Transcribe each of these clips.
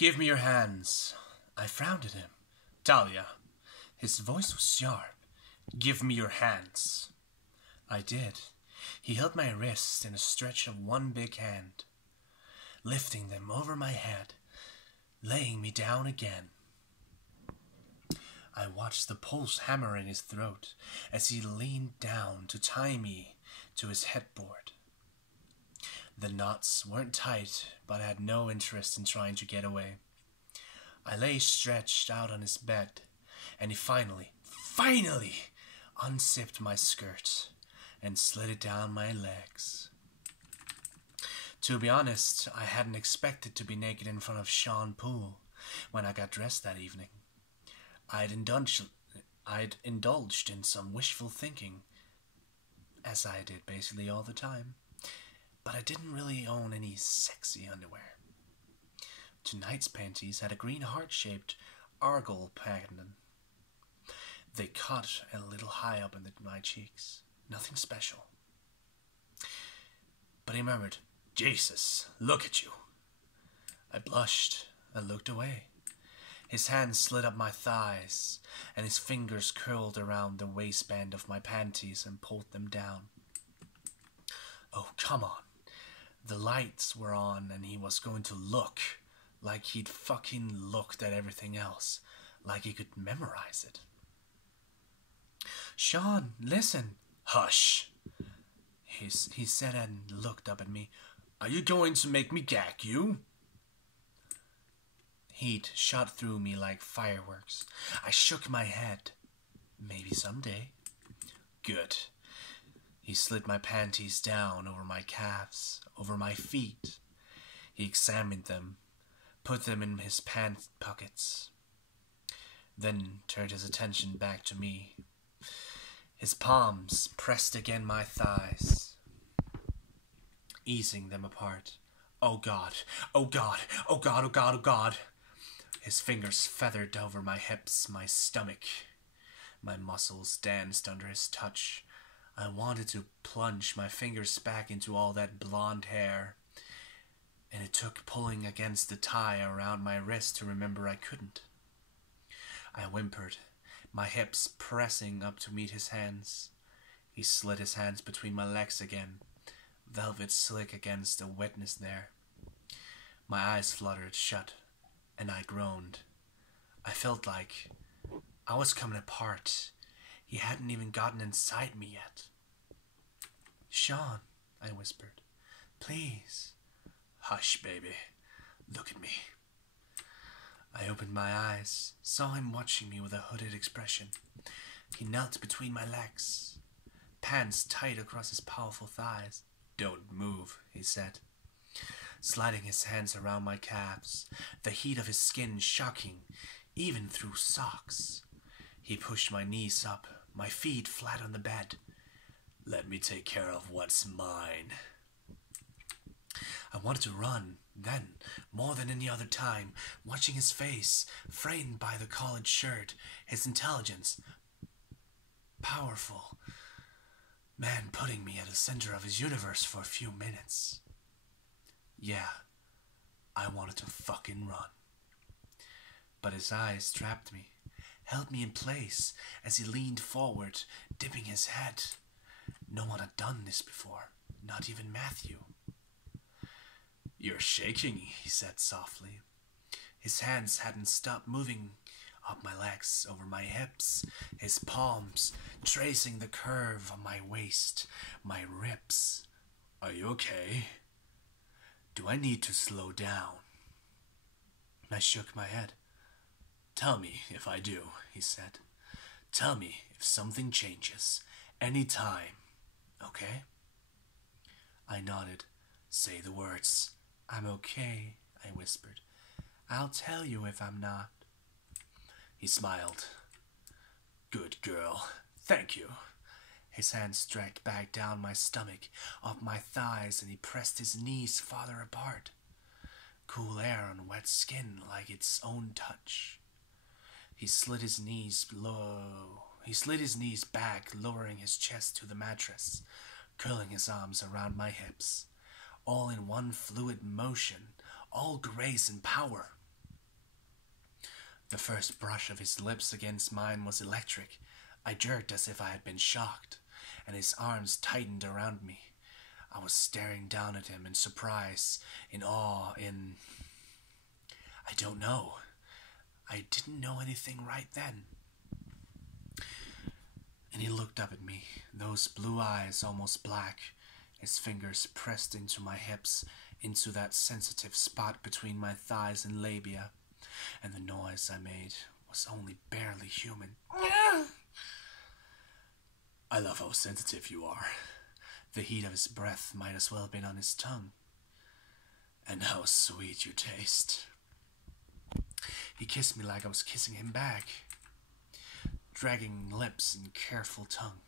Give me your hands. I frowned at him. Talia. His voice was sharp. Give me your hands. I did. He held my wrists in a stretch of one big hand, lifting them over my head, laying me down again. I watched the pulse hammer in his throat as he leaned down to tie me to his headboard. The knots weren't tight, but I had no interest in trying to get away. I lay stretched out on his bed, and he finally unzipped my skirt and slid it down my legs. To be honest, I hadn't expected to be naked in front of Shaun Poole when I got dressed that evening. I'd indulged in some wishful thinking, as I did basically all the time, but I didn't really own any sexy underwear. Tonight's panties had a green heart-shaped argyle pattern. They caught a little high up in my cheeks. Nothing special. But he murmured, "Jesus, look at you." I blushed and looked away. His hand slid up my thighs, and his fingers curled around the waistband of my panties and pulled them down. Oh, come on. The lights were on, and he was going to look like he'd fucking looked at everything else, like he could memorize it. "Shaun, listen." "Hush," he said and looked up at me. "Are you going to make me gag you?" Heat shot through me like fireworks. I shook my head. "Maybe someday." "Good." He slid my panties down over my calves, over my feet. He examined them, put them in his pant pockets, then turned his attention back to me. His palms pressed against my thighs, easing them apart. "Oh God, oh God, oh God, oh God, oh God." His fingers feathered over my hips, my stomach. My muscles danced under his touch. I wanted to plunge my fingers back into all that blonde hair, and it took pulling against the tie around my wrist to remember I couldn't. I whimpered, my hips pressing up to meet his hands. He slid his hands between my legs again, velvet slick against the wetness there. My eyes fluttered shut, and I groaned. I felt like I was coming apart. He hadn't even gotten inside me yet. "Shaun," I whispered, "please." "Hush, baby. Look at me." I opened my eyes, saw him watching me with a hooded expression. He knelt between my legs, pants tight across his powerful thighs. "Don't move," he said, sliding his hands around my calves, the heat of his skin shocking, even through socks. He pushed my knees up, my feet flat on the bed. "Let me take care of what's mine." I wanted to run, then, more than any other time, watching his face, framed by the collared shirt, his intelligence, powerful man putting me at the center of his universe for a few minutes. Yeah, I wanted to fucking run. But his eyes trapped me, held me in place as he leaned forward, dipping his head. No one had done this before, not even Matthew. "You're shaking," he said softly. His hands hadn't stopped moving up my legs, over my hips, his palms tracing the curve of my waist, my ribs. "Are you okay? Do I need to slow down?" I shook my head. "Tell me if I do," he said. "Tell me if something changes, any time, okay?" I nodded. "Say the words." "I'm okay," I whispered. "I'll tell you if I'm not." He smiled. "Good girl. Thank you." His hands dragged back down my stomach, up my thighs, and he pressed his knees farther apart. Cool air on wet skin like its own touch. He slid his knees back, lowering his chest to the mattress, curling his arms around my hips, all in one fluid motion, all grace and power. The first brush of his lips against mine was electric. I jerked as if I had been shocked, and his arms tightened around me. I was staring down at him in surprise, in awe, I don't know. I didn't know anything right then. And he looked up at me, those blue eyes almost black, his fingers pressed into my hips, into that sensitive spot between my thighs and labia, and the noise I made was only barely human. I love how sensitive you are. The heat of his breath might as well have been on his tongue. And how sweet you taste. He kissed me like I was kissing him back, dragging lips and careful tongue.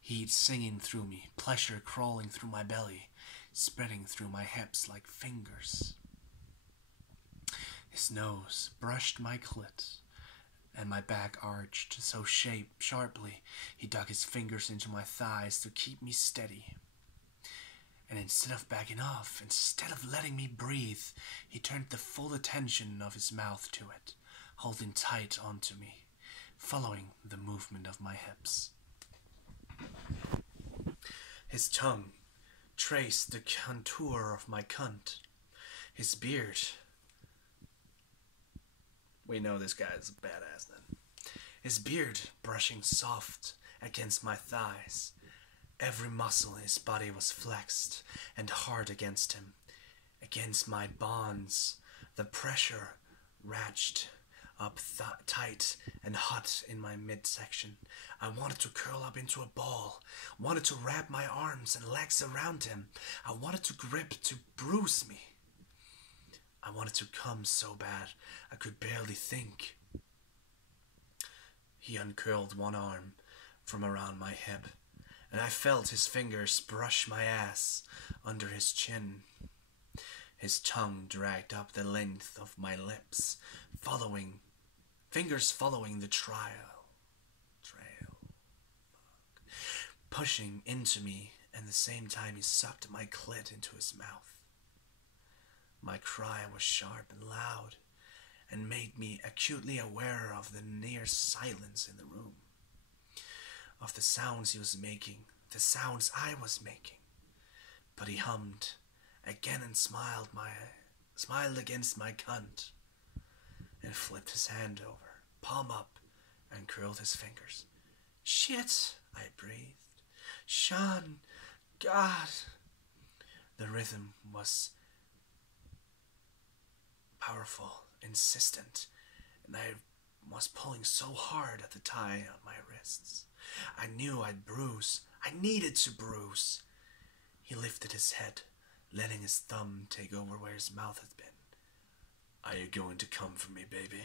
Heat singing through me, pleasure crawling through my belly, spreading through my hips like fingers. His nose brushed my clit, and my back arched so sharply he dug his fingers into my thighs to keep me steady. And instead of backing off, instead of letting me breathe, he turned the full attention of his mouth to it, holding tight onto me, following the movement of my hips. His tongue traced the contour of my cunt. His beard... We know this guy is a badass then. His beard brushing soft against my thighs. Every muscle in his body was flexed and hard against him, against my bonds. The pressure ratcheted up tight and hot in my midsection. I wanted to curl up into a ball, wanted to wrap my arms and legs around him. I wanted to grip to bruise me. I wanted to come so bad I could barely think. He uncurled one arm from around my hip, and I felt his fingers brush my ass under his chin. His tongue dragged up the length of my lips, fingers following the trail, pushing into me, and at the same time he sucked my clit into his mouth. My cry was sharp and loud, and made me acutely aware of the near silence in the room, of the sounds he was making, the sounds I was making. But he hummed again and smiled against my cunt, and flipped his hand over, palm up, and curled his fingers. Shit, I breathed. Shaun, God. The rhythm was powerful, insistent, and I was pulling so hard at the tie on my wrists. I knew I'd bruise. I needed to bruise. He lifted his head, letting his thumb take over where his mouth had been. Are you going to come for me, baby?